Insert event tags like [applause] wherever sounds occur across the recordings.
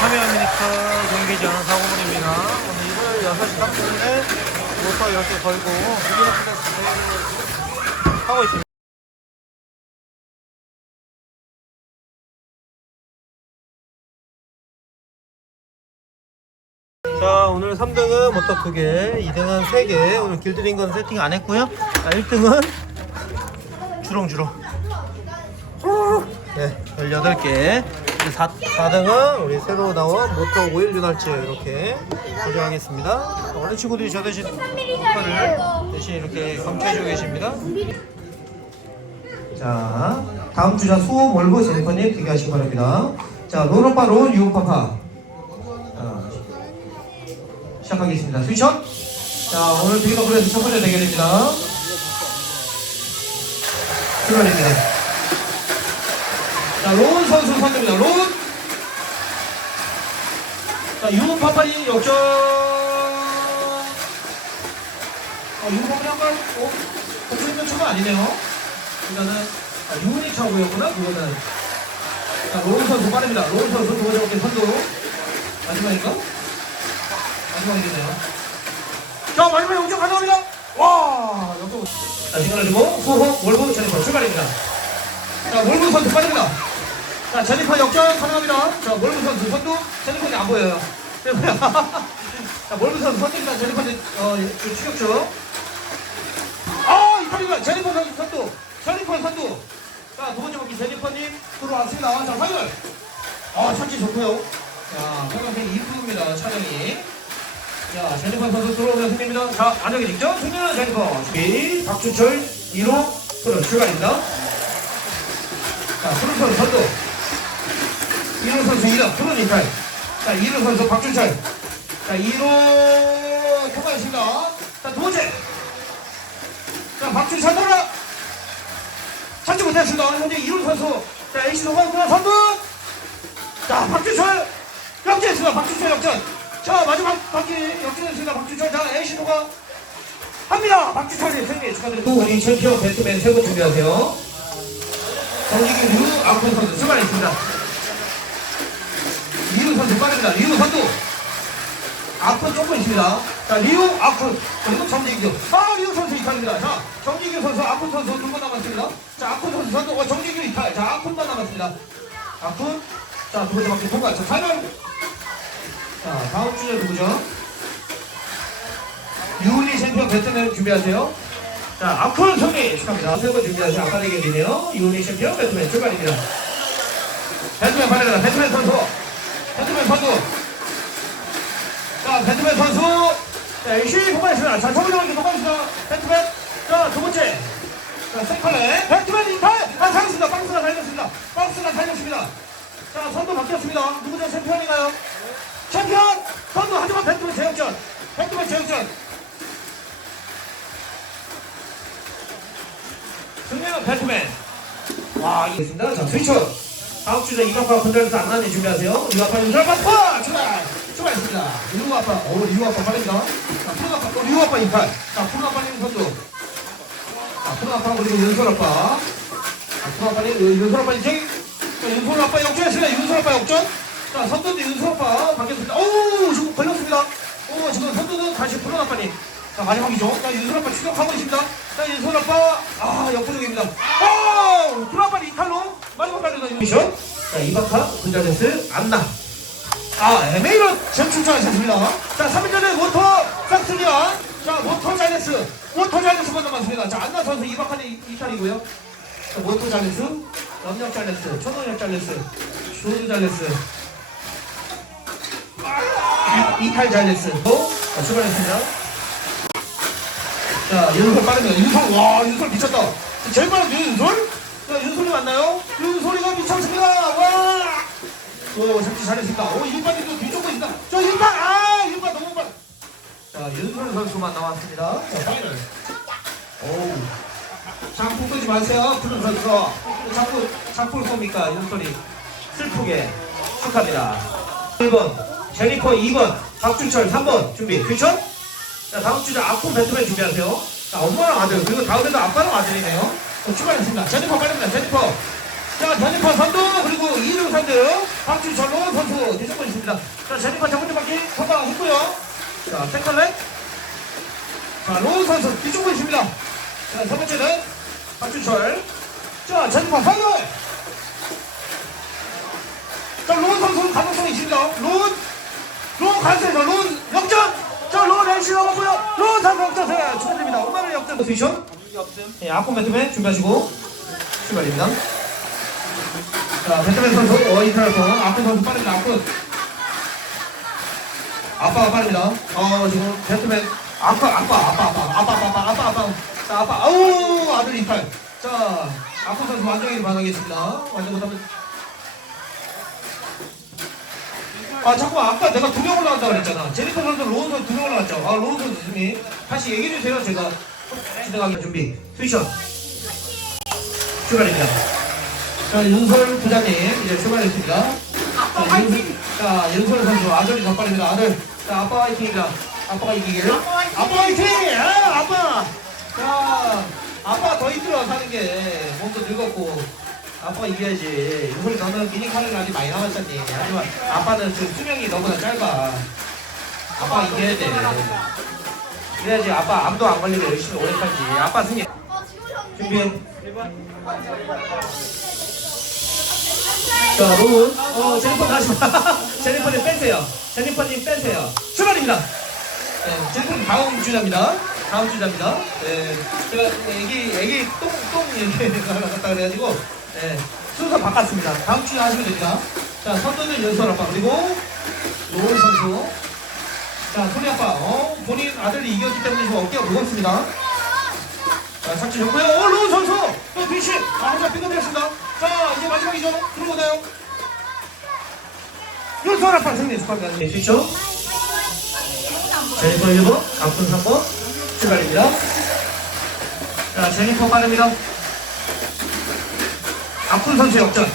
참여 미니터 경기장 사고물입니다. 오늘 이걸 6시 30분에 모터 이렇게 걸고 무기력 플렉스 대회를 하고 있습니다. 자 오늘 3등은 모터 2개 2등은 3개. 오늘 길들인 건 세팅 안 했고요. 자 1등은 주렁주렁. 네 18개 4, 4등은 우리 새로 나온 모터 오일 윤활제 이렇게 고정하겠습니다 어린 친구들이 저 대신 모터를 대신 이렇게 검토해주고 계십니다 자 다음 주자 수호 월보 제니퍼님 기대하시기 바랍니다 자 론오빠 론 유오파파 자, 시작하겠습니다. 스위쳐. 자, 오늘 비기너 그래서 첫 번째 대결입니다. 출발입니다. 자, 론 선수 선입니다. 론. 자, 유파파이 역전. 아, 유파파이 한번, 어? 거슬리면 차가 아니네요. 일단은, 아, 유은이 차고였구나, 그거는. 자, 론 선수 빠릅니다. 론 선수 두 번째 선두. 마지막인가? 마지막이겠네요. 자, 마지막에 영점 가져갑니다. 와, 영점. 자, 시간을 주고 후호 월보 제니퍼 출발입니다. 자, 월보 선수 빠집니다. 자, 제니퍼 역전 가능합니다. 자, 월보 선수 선두. 제니퍼는 안 보여요. [laughs] 자, 월보 선수 선두입니다. 제니퍼는 어, 그 추격주. 아, 이탈리가 제니퍼 선수 선두. 제니퍼 선두. 자, 두 번째 바퀴 제니퍼님 들어왔습니다. 자, 화요일. 아, 참치 좋고요. 자, 평강생 2부입니다. 촬영이. 자, 제니퍼 선수 들어오면 승리입니다. 자, 안정이 직접 승리는 제니퍼. 준비, 박주철 1호 프로 출발입니다. 자, 프로 선수 선두. 1호 선수 2호 프로 이탈. 자, 1호 선수 박주철. 자, 1호 통과했습니다. 자, 두 번째. 자, 박주철 돌아. 찾지 못했습니다. 현재 1호 선수. 자, AC 동관구나 선두. 자, 박주철 역전했습니다. 박주철 역전. 자, 마지막 바퀴 역전했습니다. 박주철. 자, 에이시노가 합니다. 박주철의 승리 축하드립니다. 또 우리 챔피언 배트맨 세 분 준비하세요. 정기규 류 아픈 선수 출발했습니다. 리우 선수 빠릅니다. 리우 선수. 아픈 조금 있습니다. 자, 리우 아픈 그리고 정기규. 아, 리우 선수 이탈입니다. 자, 정기규 선수 아픈 선수 두 번 남았습니다. 자, 아픈 선수 선수 어, 정기규 이탈. 자, 아픈만 남았습니다. 아픈. 자, 두 번째 바퀴 통과. 자, 사연. 자, 다음 주제 누구죠? 유리 챔피언 배트맨 준비하세요. 자, 아픈 승리 축하합니다. 세번 준비하세요. 아까 대결이네요. 유리 챔피언 배트맨 출발입니다. 배트맨 발레다. 배트맨 선수. 배트맨 선수. 자, 배트맨 선수. 자, 열심히 통과했습니다. 자, 정우정이 통과했습니다. 배트맨. 자, 두 번째. 자, 세칼레. 배트맨 이탈. 아, 살렸습니다. 박스가 달렸습니다. 박스가 달렸습니다. 자, 선두 바뀌었습니다. 누구죠? 챔피언인가요? 챔피언! 선두 하지만 배트맨 제역전. 배트맨 제역전. 승리는 배트맨. 와, 이겠습니다. 자, 스위쳐. 다음 주제 이박파 분들에서 안 나는 준비하세요. 이박파 윤설파 파! 출발! 출발했습니다. 리우 아빠. 오, 리우 아빠 빠릅니다. 자, 푸른 아빠. 또 리우 아빠 이팔. 자, 푸른 아빠님 선두. 자, 푸른 아빠 그리고 윤설 아빠. 자, 푸른 아빠님, 윤설 아빠님 쟁. 자, 윤설 아빠 역전했습니다. 윤설 아빠 역전. 자, 선두인데 윤설 아빠 바뀌었습니다. 오, 지금 걸렸습니다. 오, 지금 선두는 다시 푸른 아빠님. 자, 마지막이죠. 자, 윤설 아빠 추격하고 있습니다. 자, 윤설 아빠. 아, 역부족입니다. 오! 푸른 아빠 이탈로 마지막 발리다 미션. 자, 이박하, 군자데스, 안나. 아, 에메이로 전출전하셨습니다. 자, 3일 전에 모터 싹쓸이야. 자, 모터 잘레스. 모터 잘레스 번 남았습니다. 자, 안나 선수 이박하는 이탈이고요. 자, 모터 잘레스, 염력 잘레스, 초능력 잘레스, 조드 이- 이탈 잘레스. 또, 자, 출발했습니다. 자, 윤솔 빠릅니다. 윤솔, 와, 윤솔 미쳤다. 제일 빠른 윤솔? 자, 윤솔이 맞나요? 윤솔이가 미쳤습니다. 와! 오, 잡지 잘했습니다. 오, 윤빠님도 뒤쪽고 있다. 저 윤빠, 아, 윤빠 너무 빨. 자, 윤솔 선수만 나왔습니다. 자. 오우. 자꾸 끄지 마세요, 푸른 선수. 자꾸, 자꾸 겁니까, 윤솔이. 슬프게 축하합니다. 1번, 제니퍼 2번, 박준철 3번 준비. 큐션? 자, 다음 주제 아픈 배트맨 준비하세요. 자, 엄마랑 아들, 그리고 다음에도 아빠랑 아들이네요. 자, 출발했습니다. 제니퍼 빠릅니다. 제니퍼. 자, 제니퍼 선두, 그리고 이름 선두, 박준철로 선수, 뒤섞고 있습니다. 자, 첫 번째 바퀴 통과했고요. 자, 탱컬렛. 자, 로운 선수 뒤쪽으로 있습니다. 자, 세 번째는 박준철. 자, 제니퍼 파이널. 자, 로운 선수 가능성이 있습니다. 로운, 로운 가능성이 로운 역전. 자, 로운 NC 나가고요. 로운 선수 역전세 축하드립니다. 5만원 역전 포지션. 예, 아콘 배트맨 준비하시고 출발입니다. 자, 배트맨 선수, 어, 인사할 선 아콘 선수 빠릅니다, 아콘. 아빠가 빠릅니다. 어, 지금 배트맨. 아빠, 아빠, 아빠, 아빠, 아빠, 아빠, 아빠, 아빠. 자, 아빠, 아우, 아들 이탈. 자, 아콘 선수 완전히 반하겠습니다. 완전 못하면. 아 자꾸 아까 내가 두 명 올라간다고 그랬잖아 제니퍼 선수 로운 아, 선수 두명 올라갔죠 아 로운 선수 선생님 다시 얘기해주세요 제가 진행하기 준비. 투샷. 출발입니다. 자, 윤설 부장님, 이제 출발했습니다. 자, 윤, 자, 윤설 선수, 아들이 더 빠릅니다. 아들. 자, 아빠 화이팅입니다. 아빠가 이기길. 아빠 화이팅! 아, 아빠! 자, 아빠 더 힘들어 사는 게 몸도 늙었고. 아빠가 이겨야지. 윤설이 너는 칼로리 아직 많이 남았잖니. 하지만 아빠는 지금 수명이 너보다 짧아. 아빠 이겨야 돼. 그래야지 아빠 암도 안 걸리고 열심히 오래 살지. 아빠 승리. 준비해. 자, 로운. 어, 제니퍼 다시. 제니퍼님 빼세요. 제니퍼님 빼세요. 출발입니다. 네, 제니퍼님 다음 주자입니다. 다음 주자입니다. 네, 제가 애기, 애기 똥, 똥 얘기 나갔다 그래가지고, 네, 순서 바꿨습니다. 다음 주에 하시면 됩니다. 자, 선두는 연설 아빠, 그리고 로운 선수. 자, 소리 아빠, 어, 본인 아들이 이겼기 때문에 좀 어깨가 무겁습니다. 자, 착지 좋고요. 오, 로운 선수! 또 뒤시! 아, 하자, 핑크드렸습니다. 자, 이제 마지막이죠. 들어오나요? 윤선 아빠 승리 축하합니다. 네, 뒤쪽. 제니퍼 1번, 아픈 3번. 출발입니다. 자, 제니퍼 빠릅니다. 아픈 선수 역전.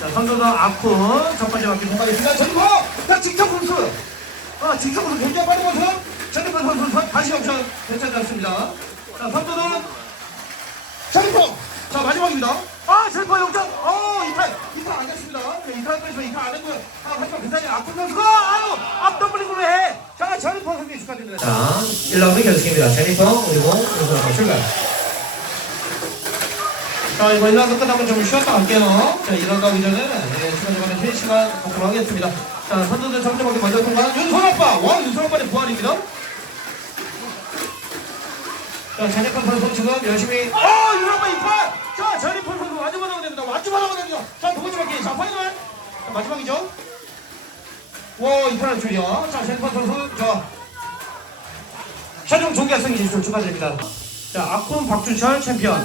자, 선수도 아픈 첫 번째 바퀴 통과했습니다. 제니퍼! 자, 직접 선수! 아, 선수 굉장히 빠른 것은 제니퍼 선수 선- 다시 역전 괜찮지 않습니다. 자, 선수는 제니퍼! 자, 마지막입니다. 아, 제니퍼 역전! 어, 이탈! 이탈 안 했습니다. 네, 이탈 빼서 이탈 안 했고요. 아, 하지만 괜찮아요. 아픈 선수가! 아유! 앞덤블링으로 해! 자, 제니퍼 선수 축하드립니다. 자, 1라운드 결승입니다. 제니퍼, 그리고 아빠 출발. 자, 이거 1라운드 끝나면 좀 쉬었다 갈게요. 자, 1라운드 가기 전에, 예, 중간중간에 휴식 시간 갖도록 하겠습니다. 자, 선수들 점점하게 먼저 통과한 윤선 아빠! 와, 윤선 아빠의 부활입니다. 자, 제니펀 선수 지금 열심히. 어, 유럽바 이팔! 자, 제니펀 선수 마지막 하면 됩니다. 마지막 하면 됩니다. 자, 두 번째 바퀴. 자, 파이널. 자, 마지막이죠. 와, 이팔한 줄이야. 자, 제니펀 선수. 자, 최종 종결승 진출 축하드립니다. 자, 아콘 박준철 챔피언.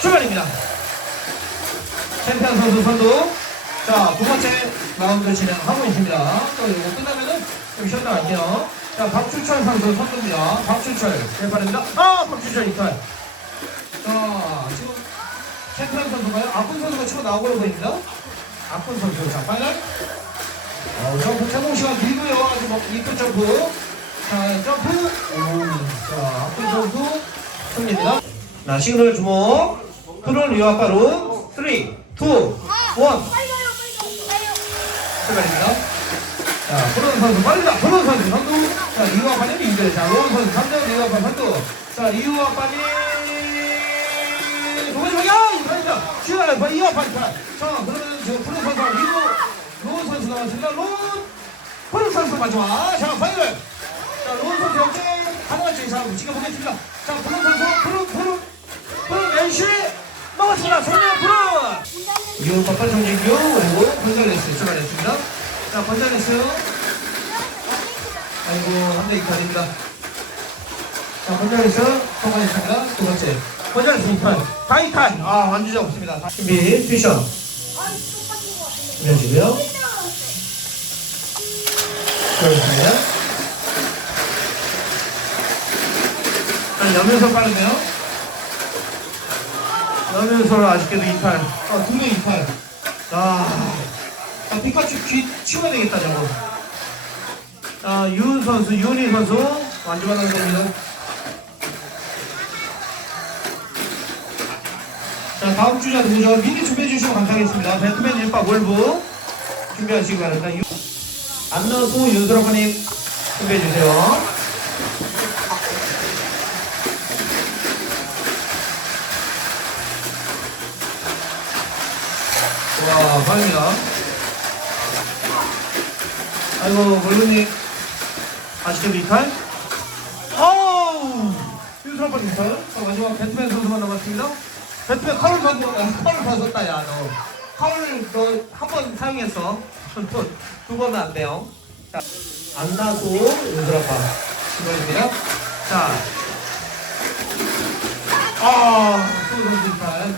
출발입니다. 챔피언 선수 선두. 자, 두 번째 라운드 진행하고 있습니다. 또 이거 끝나면은 좀 쉬었다 갈게요. 자, 박준철 선수 선두입니다. 박준철, 대판입니다. 아, 박준철 이탈. 자, 지금 챔피언 선수가요? 아픈 선수가 치고 나오고 보입니다. 아픈 선수. 자, 파이널. 어, 점프 성공 시간 길고요. 아주 뭐, 이쁜 점프. 자, 점프. 오, 자, 아픈 선수 승리입니다. 자, 시그널 주목. 프론 리오 아빠로 3, 2, 1. 빨리 가요, 빨리 가요, 빨리 가요. 출발입니다. 자, 프론 선수 빠르다. 프론 선수 선두. 자, 이유와 빠님 이들. 자, 로운 선수 3등 이유와 빠 선두. 자, 이유와 빠님. 로운 선수 역전 가능할지 자, 지켜보겠습니다. 자, 프론 선수, 프론, 프론, 프론 NC 넘었습니다. 소녀 프론. 이후 빠빠 정진규 그리고 번잘레스 출발했습니다. 자 번잘레스 아이고 한대 이탈입니다. 자 번잘레스 통과했습니다. 두 번째 번잘레스 이탈 다 이탈 아 완주자 없습니다. 다 준비 퓨션. 준비하시고요. 그렇습니다. 자 여면서 빠르네요. 여면서 아쉽게도 이탈. 아, 두명 이탈. 아, 아, 피카츄 귀 치워야 되겠다, 저거. 자, 유은 선수, 유은희 선수, 완주만 하는 겁니다. 자, 다음 주자 누구죠? 미리 준비해 주시면 감사하겠습니다. 배트맨 일박 월부. 준비하시기 바랍니다. 유- 안나수 윤수라버님 준비해 주세요. 와, 환영이다. 아이고, 물론님. 아시죠, 리탈? 어우! 윤수라버님 리탈. 자, 마지막 배트맨 선수만 남았습니다. 배트맨 칼을 다, 칼을 다 썼다, 야, 너. 칼을 너한번 사용했어. 또두 번은 안 돼요. 자, 안 나고 윤수라빠. 수고입니다. 자. 아, 수고 선수 리탈.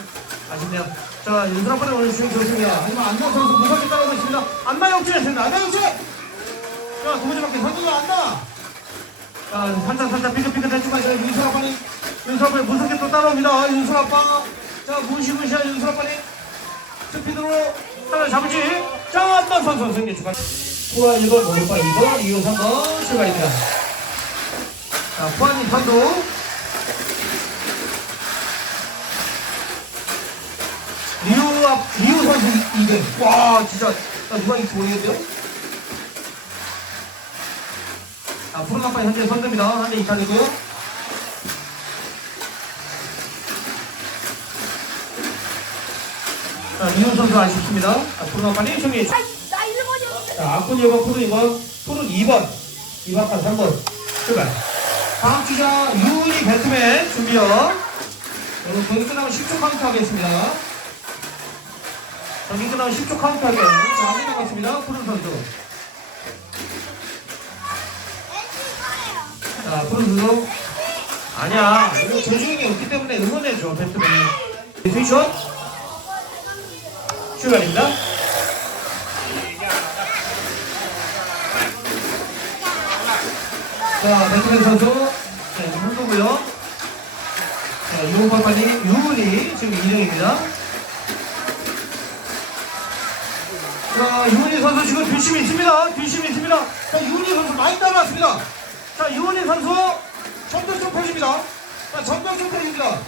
아쉽네요. 자, 윤수라빠는 오늘 주행 좋습니다. 하지만 안나 선수 무섭게 따라오고 있습니다. 안나 역전했습니다. 안나 역전! 자, 두 번째 바퀴 선수가 안나! 자, 살짝 살짝 삐끗삐끗 대충 가시죠. 윤수 아빠는 윤수 아빠 무섭게 또 따라옵니다. 윤수 아빠. 자, 무시무시한 윤수 아빠는 스피드로 따라 잡을지. 자, 안나 선수 승리 축하. 후아 1번, 오빠 2번, 2호 3번 출발입니다. 자, 후아님 선수. 리우 선수 2등. 와, 진짜. 나 누가 이길지 모르겠네요. 자, 푸른아빠 현재 선두입니다. 한대 2탄이고요. 자, 이훈 선수 아쉽습니다. 자, 푸른아빠님 승리. 나, 나 1번이었는데. 자, 앞분 1번, 푸른 2번, 푸른 2번, 2번판 3번. 출발. 다음 주자 유은이 배트맨 준비요. 여러분, 경기 끝나면 10초 카운트 하겠습니다. 경기 끝나면 10초 카운트 할게요. 자, 안에 나갔습니다. 푸른 선수. 자, 푸른 선수. 아니야. 이거 조중이 없기 때문에 응원해줘, 배트맨이. 트위션 출발입니다. 자, 배트맨 선수. 자, 이제 hun도고요 자, 유홍파파님, 유은이 지금 2등입니다. 자, 유은이 선수 지금 뒷심이 있습니다. 뒷심이 있습니다. 자, 유은이 선수 많이 따라왔습니다. 자, 유은이 선수 점점 좀 펴집니다. 자, 점점 좀 펴집니다.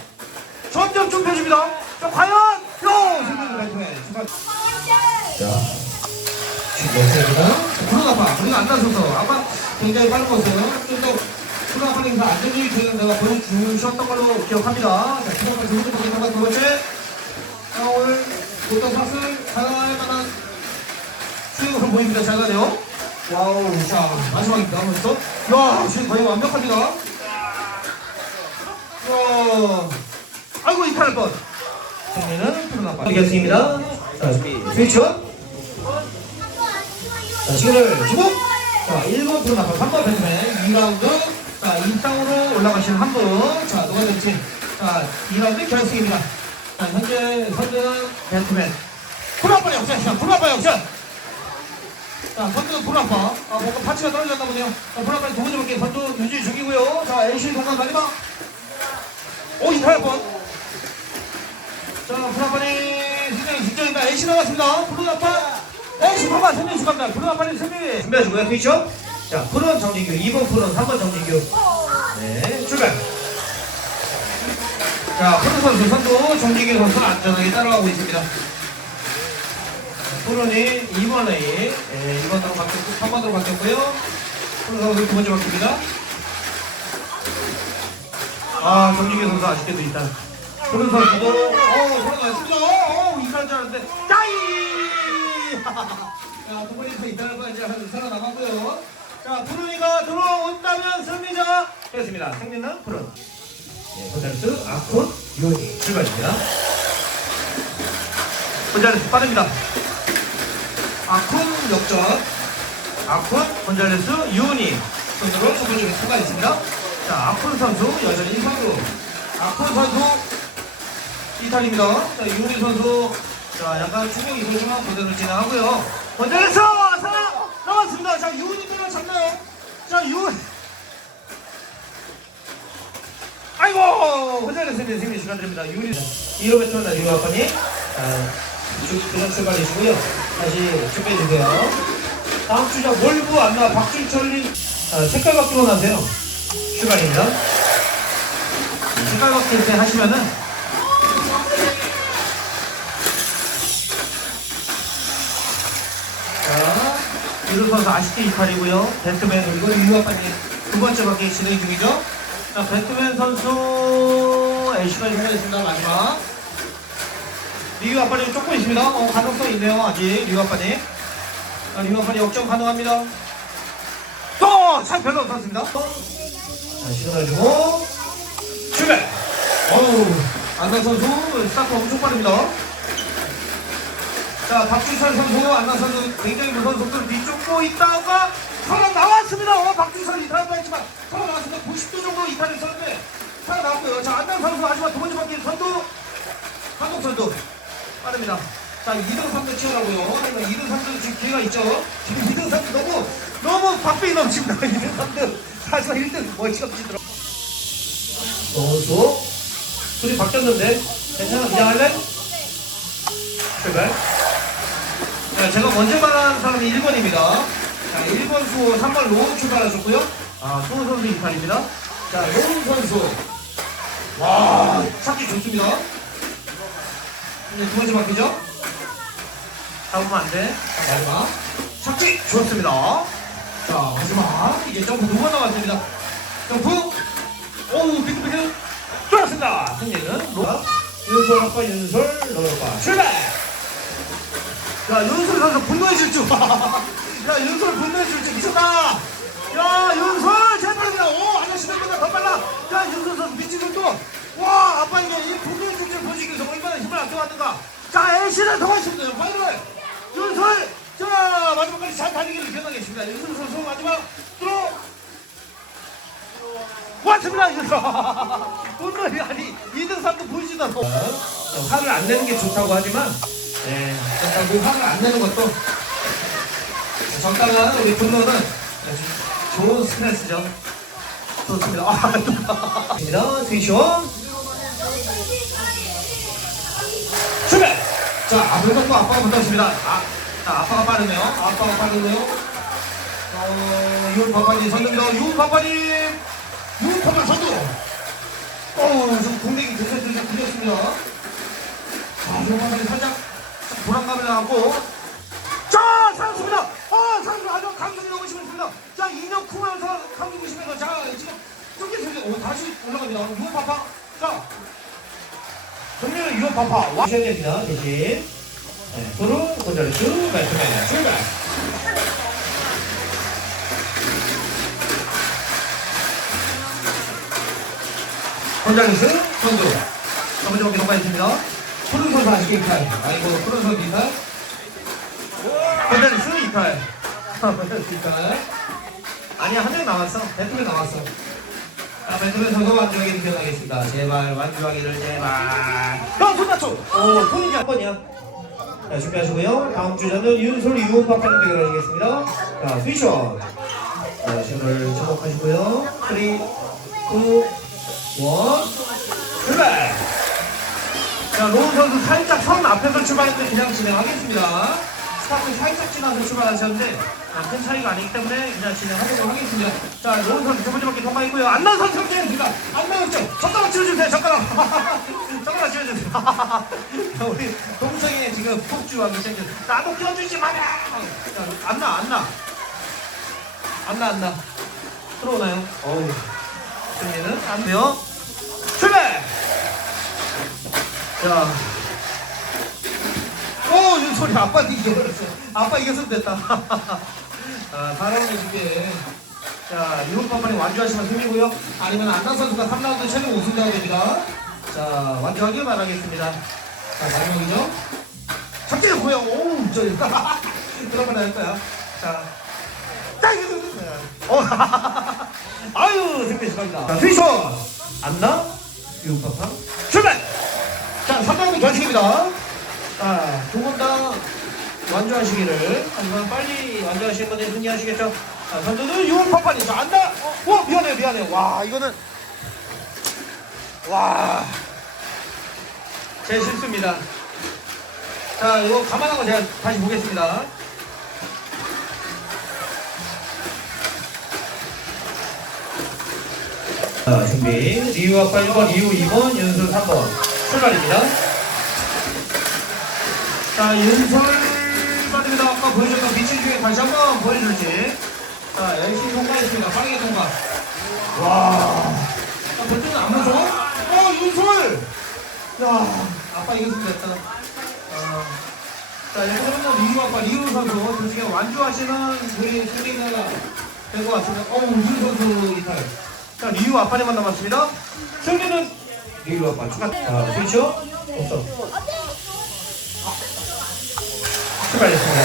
점점 좀 펴집니다. 자, 과연! 요! 자, 준비했습니다. 프로아파, 우리가 안 나서서 아마 굉장히 빠른 거였어요. 좀더 프로아파 행사 안전주의 교육대가 보여주셨던 걸로 기억합니다. 자, 프로아파 두 번째 보기 두 번째. 자, 오늘 보통 삭을 사용할 만한 수행을 보입니다. 잘 가네요. 와우, 자, 마지막입니다. 벌써. 야, 지금 거의 완벽합니다. 야, 아이고, 이탈할 뻔. 승리는 프로아파. 이겼습니다. 자, 스위치 자, 시간을 주고, 자, 1번 프로 나가 3번 배트맨, 2라운드, 자, 2땅으로 올라가시는 한 분, 자, 누가 될지, 자, 2라운드 결승입니다. 자, 현재 선두는 배트맨. 프로아빠 역전, 자, 프로아빠 역전! 자, 선두는 프로아빠. 아, 뭔가 파츠가 떨어졌나 보네요. 자, 프로아빠 두 번째 바퀴 선두 유지 중이고요. 자, NC 동간 마지막. 오, 이탈할 뻔. 자, 프로아빠님, 굉장히 직전입니다. NC 나왔습니다. 프로아빠. NC 동간 승리 축하합니다. 프로아빠님 승리. 준비하시고요, 그렇죠? 자, 프로는 정진규, 2번 프로는 3번 정진규. 네, 출발. 자, 프로 선수 선두 정진규 선수 안전하게 따라가고 있습니다. 프로는 2번 레인, 네, 2번으로 바뀌었고, 3번으로 바뀌었고요. 프로 선수 두 번째 바뀝니다. 아, 정진규 선수 아쉽게도 일단. 프로 선수도, 어, 프로 나왔습니다. 어, 어, 이탈 줄 알았는데, 짜이! [laughs] 자, 두 번째 이탈과 이제 한 살아남았고요. 자, 푸른이가 들어온다면 승리자가 되겠습니다. 승리는 푸른. 네, 곤잘레스, 아콘, 요니. 출발입니다. 곤잘레스 빠릅니다. 아콘 역전. 아콘, 곤잘레스, 유니. 손으로 첫 번째 추가했습니다. 자, 아콘 선수 여전히 선두. 아콘 선수 이탈입니다. 자, 유니 선수. 자, 약간 충격이 있었지만 그대로 진행하고요. 곤잘레스! 살아! 나왔습니다. 자, 유니 때려 잡나요? 자, 유니. 아이고! 곤잘레스님 승리 축하드립니다. 유니. 1호 배터나 유호 아빠님. 자, 쭉 그냥 출발해주고요. 다시 준비해주세요. 다음 주자 몰부 안나 박준철님 아, 색깔 바꾸고 나세요. 출발입니다. 색깔 바뀔 때 하시면은 자, 선수 아시티 이탈이고요. 배트맨 그리고 유아빠님 두 번째 바퀴 진행 중이죠. 자, 배트맨 선수 애쉬가 생각했습니다. 마지막. 리우 아빠님 쫓고 있습니다. 어, 가능성 있네요. 아직 리우 아빠님. 자, 리우 아빠님 역전 가능합니다. 또! 참 별로 없었습니다. 자, 시원해주고 출발! 어우, 안산 선수 스타트 엄청 빠릅니다. 자, 박준철 선수, 안산 선수 굉장히 무서운 속도를 뒤쫓고 있다가 살아 나왔습니다. 어, 박준철 이탈도 했지만 살아 나왔습니다. 90도 정도 이탈했었는데 살아 나왔고요. 자, 안산 선수 마지막 두 번째 바퀴 선두 한국 선수 빠릅니다. 자, 2등 3등 치열하고요. 하지만 2등 3등 지금 기회가 있죠. 지금 2등 3등 너무 너무 박빙이 넘칩니다. 2등 3등 하지만 1등 멀찌감치 들어. 선수 소리 바뀌었는데 괜찮아 그냥 할래? 출발. 자, 제가 먼저 말한 사람이 1번입니다. 자, 1번 수 3번 로운 출발하셨고요. 아, 소은 선수 이탈입니다. 자, 로운 선수. 와, 찾기 좋습니다. 이제 두 번째 바퀴죠? 잡으면 안 돼. 자, 마지막. 찾기 좋습니다. 자, 마지막. 이제 점프 두 번 남았습니다. 점프. 오우, 비트비트. 좋았습니다. 승리는 로. 윤솔 아빠, 윤솔, 로아빠 출발! 야, 윤솔 선수 분노의 질주. [laughs] 야, 윤솔 분노의 질주 미쳤다. 야, 윤솔 제발이다. 오, 아저씨 멤버가 더 빨라. 야, 윤솔 선수 미친 속도. 와, 아빠 이게 이 질주를 보여주기 위해서 얼마나 힘을 안 써왔는가. 자, 애쉬를 더 하십니다. 파이널. 윤솔. 자, 마지막까지 잘 달리기를 기원하겠습니다. 윤솔 선수 마지막 들어. 왔습니다, 윤솔. 분노이 [laughs] 아니 2등 3등 보이지도 않고. 화를 안 내는 게 좋다고 하지만 네, 적당히 화를 안 내는 것도 적당한 우리 분노는 좋은 스트레스죠. 좋습니다. 아, 입니다. 스위션. 출발! 자, 또 아빠가 붙었습니다. 아, 자, 아빠가 빠르네요. 아빠가 빠르네요. 어, 유은 파파님 선두입니다. 유은 파파님! 유은 파파 선두! 어, 좀 공백이 들썩들썩 들렸습니다. 자, 유은 파파님 살짝 불안감을 나고 자, 살았습니다. 아, 살았습니다. 아주 감독이 너무 심했습니다. 자, 인형 쿠면서 감독이 심해서 자, 지금 쫓겼습니다. 오, 다시 올라갑니다. 파파. 자, 정면은 유은 파파. 와셔야 됩니다. 대신. 네, 도로, 발표맨, 출발. 곤잘레스, 선두. 첫 번째 바퀴 통과했습니다. 푸른 선수 아쉽게 이탈. 아이고, 푸른 선수 이탈. 곤잘레스 이탈. 이탈. 아니야, 한 명 남았어. 배트맨 남았어. 자, 배트맨 선수 완주하기를 기원하겠습니다. 제발, 완주하기를 제발. 어, 손 맞춰! 오, 손이 몇 번이야? 자, 준비하시고요. 다음 주자는 윤솔, 유은박하는 대결하시겠습니다. 자, 스위션. 자, 시험을 주목하시고요. 3, 2, 1, 출발! 자, 로운 선수 살짝 선 앞에서 출발했는데 그냥 진행하겠습니다. 스타트 살짝 지나서 출발하셨는데 아, 큰 차이가 아니기 때문에 그냥 진행하도록 하겠습니다. 자, 로운 선수 두 번째 바퀴 통과했고요. 안나 선수 경기입니다. 안나 역전. 젓가락 치워주세요. 젓가락. [laughs] 젓가락 치워주세요. [laughs] 자, 우리 동성이 지금 폭주하기 시작했어요. 나도 껴주지 마라. 자, 안 나, 안 나. 안 나, 안 나. 들어오나요? 어우. 승리는 안 돼요. 출발! 자. 오, 윤소리 아빠 이겨버렸어. 아빠 이겼으면 됐다. [laughs] 아, 사랑의 쉽게. 자, 이번 판만에 완주하시면 승리고요. 아니면 안나 선수가 3라운드 최종 우승자가 됩니다. 자, 완주하길 바라겠습니다. 자, 마지막이죠. 착지를 보여. 오, 저, [laughs] 그러면 할 거야. 자. 자, 이거, 어, [laughs] 아유, 승리 축하합니다. 자, 스위션! 안나, 유파파, 출발! 자, 3라운드 결승입니다. 자, 두 분 다 완주하시기를, 하지만 빨리 완주하시는 분이 승리하시겠죠? 자, 선수는 유파파님. 자, 안나, 어, 와, 미안해요, 미안해요. 와, 이거는, 와, 제 실수입니다. 자, 이거 감안한 거 제가 다시 보겠습니다. 자, 준비. 리우 아빠 1번, 리우 2번, 윤솔 3번. 출발입니다. 자, 빠집니다. 아까 보여줬던 미친 중에 다시 한번 보여줄지. 자, 열심히 통과했습니다. 빠르게 통과. 와. 자, 벌써는 안 무서워? 어, 윤솔! 야, 아빠 이겼으면 됐다. 어. 자, 여기서는 리우 아빠, 리우 선수. 그 지금 완주하시는 우리 승리가 될 것 같습니다. 어, 리우 선수 이탈. 자, 리우 아빠님만 남았습니다. 승리는 리우 아빠 추가. 자, 그렇죠? 없어. 출발했습니다.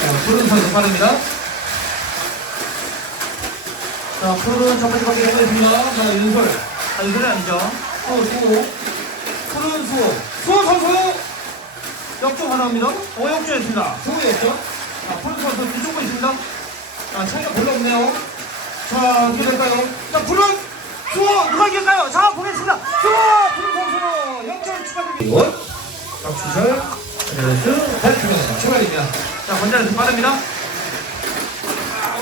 자, 푸른 선수 빠릅니다. 자, 푸른 첫 번째 바퀴 해보겠습니다. 자, 윤솔. 아, 윤솔이 아니죠. 수호, 수호. 푸른 수호. 수호 선수! 역전 하나입니다. 어, 역전했습니다. 수호였죠. 자, 푸른 선수 뒤쪽고 있습니다. 자, 차이가 별로 없네요. 자, 어떻게 될까요? 자, 푸른 수호! 누가 이길까요? 자, 보겠습니다. 수호! 푸른 선수! 역전 축하드립니다. 박수철, 그래서 발표입니다. 출발입니다. 자, 권자는 빠릅니다.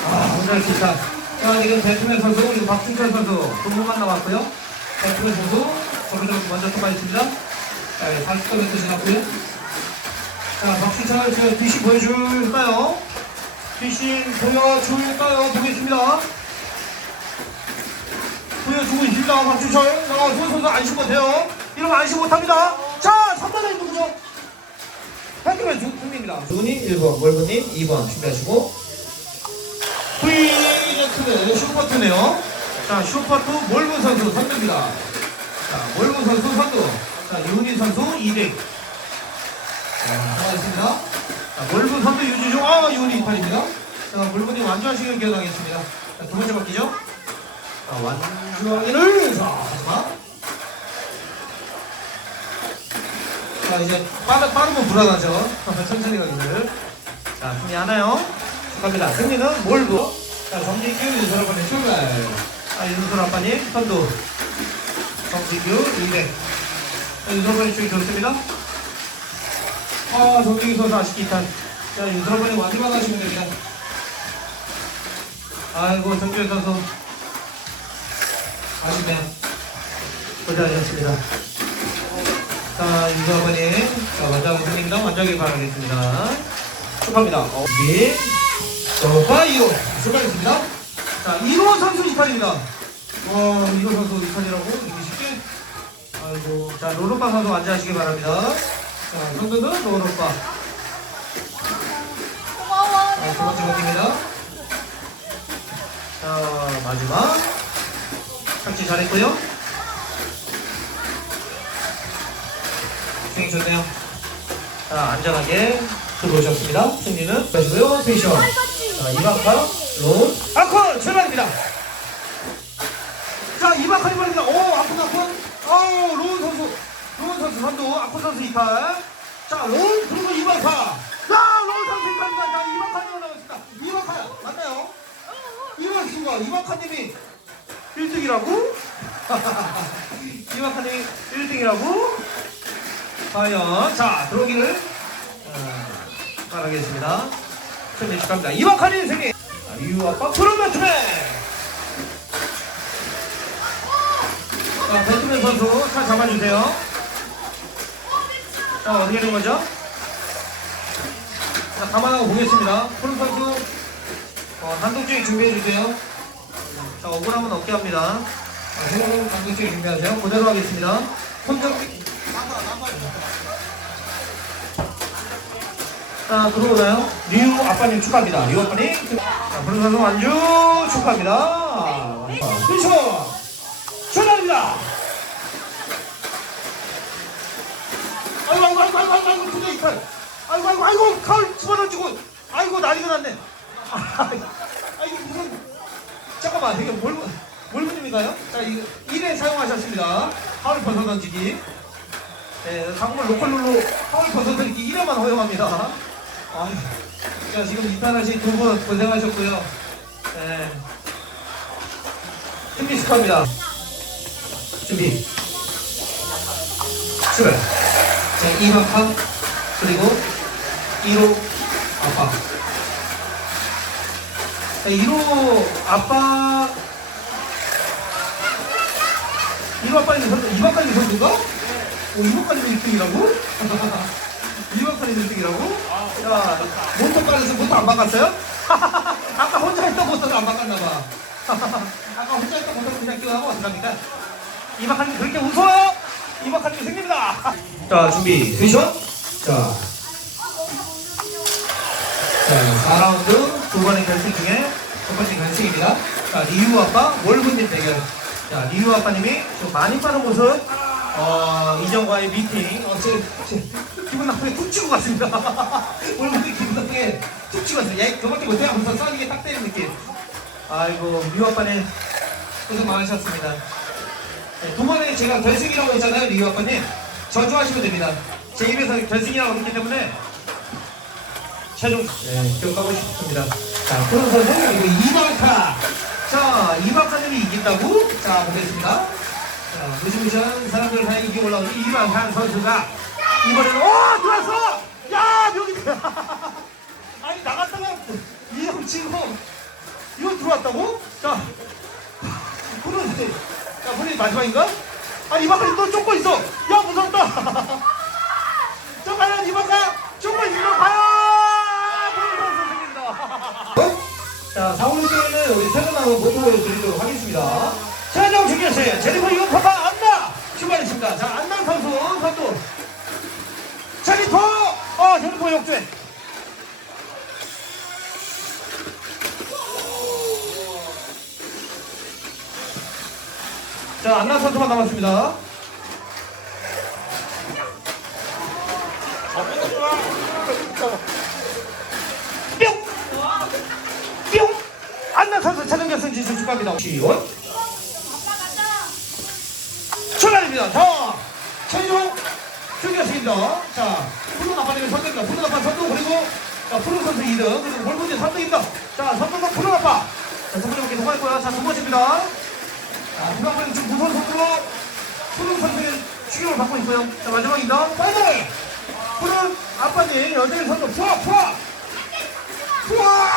아, 오늘 기타. 자, 지금 배트맨 선수, 그리고 박준철 선수 두 분만 남았고요. 배트맨 선수, 거기서 먼저 통과했습니다. 자, 예, 40점에 지났고요. 자, 박준철, 저 DC 보여줄까요? DC 보여줄까요? 보겠습니다. 보여주고 있습니다. 박준철. 자, 손 선수 안심 못해요. 이러면 안심 못합니다. 자, 3단은 누구죠? 배트맨 중입니다. 두분이 1번, 월분님 2번 준비하시고. 프리전트는 슈퍼트네요. 자, 슈퍼트 몰분 선수 선두입니다. 자, 몰분 선수 선두. 자, 유은희 선수 2등. 자, 하겠습니다. 자, 몰분 선두 유지 중, 아, 유은희 2판입니다. 자, 몰분이 완주하시길 기원하겠습니다. 자, 두 번째 바퀴죠. 자, 완주하기를, 자, 하지마. 자, 이제 빠르, 빠르면 불안하죠. 천천히 가기를. 자, 승리 하나요? 축하합니다. 승리는 몰부. 자, 정진규, 윤솔 아빠님 출발. 자, 윤솔 아빠님 선두. 정진규 200. 자, 윤솔 아빠님 쪽이 좋습니다. 아, 정진규 선수 아쉽게 이탄. 자, 윤솔 아빠님 완주만 하시면 됩니다. 아이고, 정진규 선수. 아쉽네요. 고생하셨습니다. 자, 윤솔 아빠님. 자, 완주하고 승리입니다. 완주하길 바라겠습니다. 축하합니다. 어, 예. 저파 2호 출발했습니다. 자, 1호 선수 2판입니다. 와, 1호 선수 2판이라고 이렇게 쉽게? 아이고, 자, 로로빠 선수 앉아하시기 바랍니다. 자, 선수는 로로빠. 고마워. 자, 두 번째 경기입니다. 자, 마지막. 착지 잘했고요. 좋네요. 자, 안전하게 들어오셨습니다. 승리는 마시고요. 텐션. 자, 이마카, 론, 아콘 출발입니다. 자, 이마카 출발입니다. 오, 아콘, 아콘. 어, 론 선수. 론 선수 선두, 아콘 선수 2팔. 자, 론, 그리고 이마카. 자, 론 선수 2팔입니다. 자, 이마카님 나왔습니다. 이마카, 맞나요? 이마카가, 이마카님이 1등이라고? [laughs] 이마카님이 1등이라고? 과연, 자, 들어오기를 어, 바라겠습니다. 승리 축하합니다. 이박하님 승리! 자, 이유 아빠 푸른 배트맨! 자, 배트맨 선수 차 잡아주세요. 자, 어떻게 된 거죠? 자, 감안하고 보겠습니다. 푸른 선수, 어, 단독주의 준비해주세요. 자, 억울하면 없게 합니다. 자, 단독주의 준비하세요. 그대로 하겠습니다. 손잡 자, 들어오나요? 리우 아빠님 축하합니다. 리우 아빠님. 자, 선수 완주 축하합니다. 그렇죠. 축하합니다. 아이고, 아이고, 아이고, 아이고, 아이고, 아이고, 두개 이빨. 아이고, 아이고, 아이고, 칼 집어던지고. 아이고, 난리가 났네. 아이고, 무슨. 잠깐만, 이게 뭘, 뭘 분입니까요? 자, 이거 1회 사용하셨습니다. 파울 벗어 던지기. 네, 강물 로컬룰로 파울 벗어 던지기 1회만 허용합니다. 아유, 자, 지금 이탈하신 두 분 고생하셨고요. 네. 준비 축하합니다. 준비. 출발. 자, 이박함, 그리고 1호 아빠. 자, 1호 아빠. 1호 아빠님 선수, 2박까지 선수가? 오, 2호까지 1등이라고? 이박사님 1등이라고? 자, 모터 빠져서 모터 안 바꿨어요? [laughs] 아까 혼자 했던 모터를 안 바꿨나봐. [laughs] 아까 혼자 했던 모터를 그냥 끼워하면 어떡합니까? 이박사님 그렇게 웃어요? 이박사님 생깁니다. [laughs] 자, 준비, 스위션. 자, 자, 4라운드 두 번의 결승 중에 첫 번째 결승입니다. 자, 리우 아빠, 월분님 대결. 자, 리우 아빠님이 좀 많이 빠른 모습, 어, 이정과의 미팅. 어, 제, 제, 기분 나쁘게 툭 치고 갔습니다. [laughs] 월분님 기분 나쁘게 툭 치고 갔어요. 야, 저밖에 못해 하면서 싸우게 딱 때리는 느낌. 아이고, 리우 아빠는 고생 많으셨습니다. 네, 두 번에 제가 결승이라고 했잖아요, 리우 아빠님. 저주하시면 됩니다. 제 입에서 결승이라고 했기 때문에 최종 네, 기억하고 싶습니다. 자, 선수 그리고 이방카. 자, 이방카님이 이긴다고? 자, 보겠습니다. 자, 무시무시한 사람들 사이에 이겨 올라오는 이방카 선수가 이번에는 오 들어왔어! 야 여기 [laughs] 아니 나갔다가 이형 치고 이거 들어왔다고? 자, 그런 자, 본인 마지막인가? 아 이방카님 또 쫓고 있어. 야 무섭다. [laughs] 저 과연 이방카 쫓고 있는 거 봐요. [laughs] 자, 4월 6일에는 우리 세분하고 모토를 드리도록 하겠습니다. 최종 중결승 제리코 이원파가 안나 출발했습니다. 자, 안나 선수 선두. 제리코! 어, 제리코 역주행. 자, 안나 선수만 남았습니다. 뿅! 뿅! 안나 선수 차량 결승 진출 축하합니다. 시원 아빠 간다. 출발입니다. 자, 최종 준결승입니다. 자, 푸른 아빠님의 선두입니다. 푸른 아빠 선두 그리고 자, 푸른 선수 2등 그리고 골문제 3등입니다. 자, 선두는 푸른 아빠. 자, 두 번째 계속 고요 자, 두 번째입니다. 자, 푸른 아빠는 지금 무서운 속도로 푸른 선수의 추격을 받고 있고요. 자, 마지막입니다. 파이팅! 푸른 아빠님 여전히 선두 푸아 푸아 푸아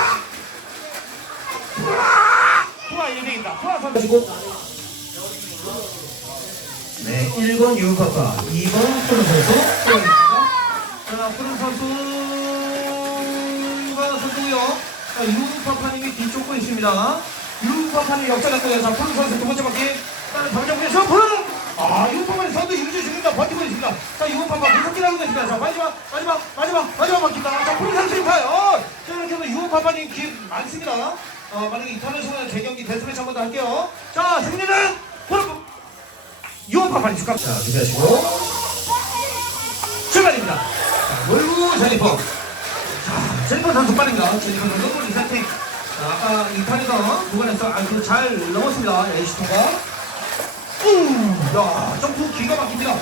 푸아 푸아 1등입니다. 푸아 선수 네, 1번 유파파, 2번 푸른 선수. 자, 푸른 선수가 선수고요. 자, 유파파님이 뒤쫓고 있습니다. 유파파님 역전했고요. 자, 푸른 선수 두 번째 바퀴. 다른 정정부에서 푸른! 아, 유파파님 선두 유지 중입니다. 버티고 있습니다. 자, 유파파 무섭기라고 있습니다. 자, 마지막, 마지막, 마지막, 마지막 바퀴입니다. 자, 푸른 선수 유파요. 어, 자, 이렇게 해서 유파파님 기 많습니다. 어, 만약에 인터내셔널 재경기 데스매치 한번 더 할게요. 자, 승리는! 유언파 빨리 축하. 자, 준비하시고. 출발입니다. 자, 몰고 제니퍼. 자, 제니퍼 선수 빠릅니다. 제니퍼 선수 리사팅. 자, 아까 이 판에서 구간에서 아주 잘 넘었습니다. 에이시 통과. 음, 야, 점프 기가 막힙니다.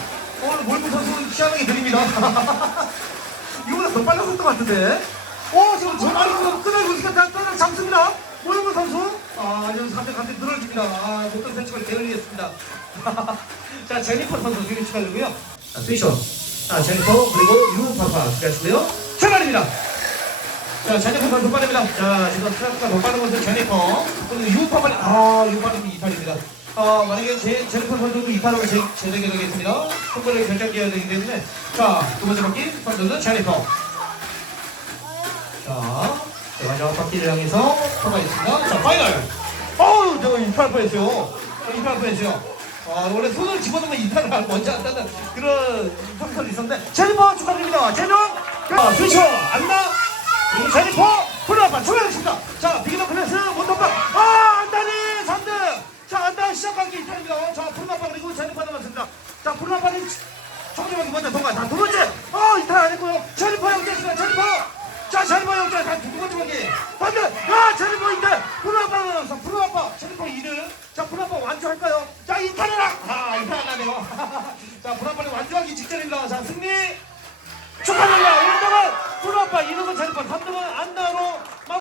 오늘 몰고 선수 시원하게 드립니다. [laughs] 이거보다 더 빨랐을 것 같은데. 오, 지금 저 많이 끊어지고 있으니까 끊어 잡습니다. 몰고 선수. 아, 지금 3대 감대 늘어집니다. 아, 목돈 센치가 게을리했습니다. [laughs] 자, 제니퍼 선수 되게 축하드리고요. 자, 스위션. 자, 제니퍼, 그리고 유파파 축하하시고요. 출발입니다. 자, 제니퍼 선수 빠릅니다. 자, 지금 트라크가 더 빠른 것은 제니퍼. 그리고 유파파, 아, 유파님이 2팔입니다. 아, 만약에 제, 제니퍼 선수도 2팔로 제, 제대게 되겠습니다. 손가락에 결정되어야 되기 때문에. 자, 두 번째 바퀴 선수는 제니퍼. 자, 네, 마지막 바퀴를 향해서 통과했습니다. 자, 파이널! 어우, 저 이탈 뻔했어요. 이탈 뻔했어요. 아, 원래 손을 집어넣으면 이탈을 먼저 한다는 그런 평설이 있었는데, 제니퍼 축하드립니다. 최종! 자, 스위처, 안나, 그리고 제니퍼, 플라파 축하드립니다. 자, 비기너 클래스, 원더파, 아, 안다니, 3등! 자, 안다 시작하기 이탈입니다. 자, 플라파 그리고 제니퍼 남았습니다. 자, 플라파는 청주만 두 번째 통과. 자, 두 번째, 어, 이탈 안 했고요. 제니퍼 형제입니다. 제니퍼! 자, 저리 봐요. 자, 다 누구한테 밖에. 반대. 야, 저리 보인다. 불아빠. 자, 불아빠. 저리 보 이르. 자, 불아빠 완주할까요? 자, 인타해라 아, 인타 안 하네요. [laughs] 자, 불아빠는 완주하기 직전입니다. 자, 승리. 축하드립니다. 1등은 불아빠, 2등은 저리 봐, 3등은 안나로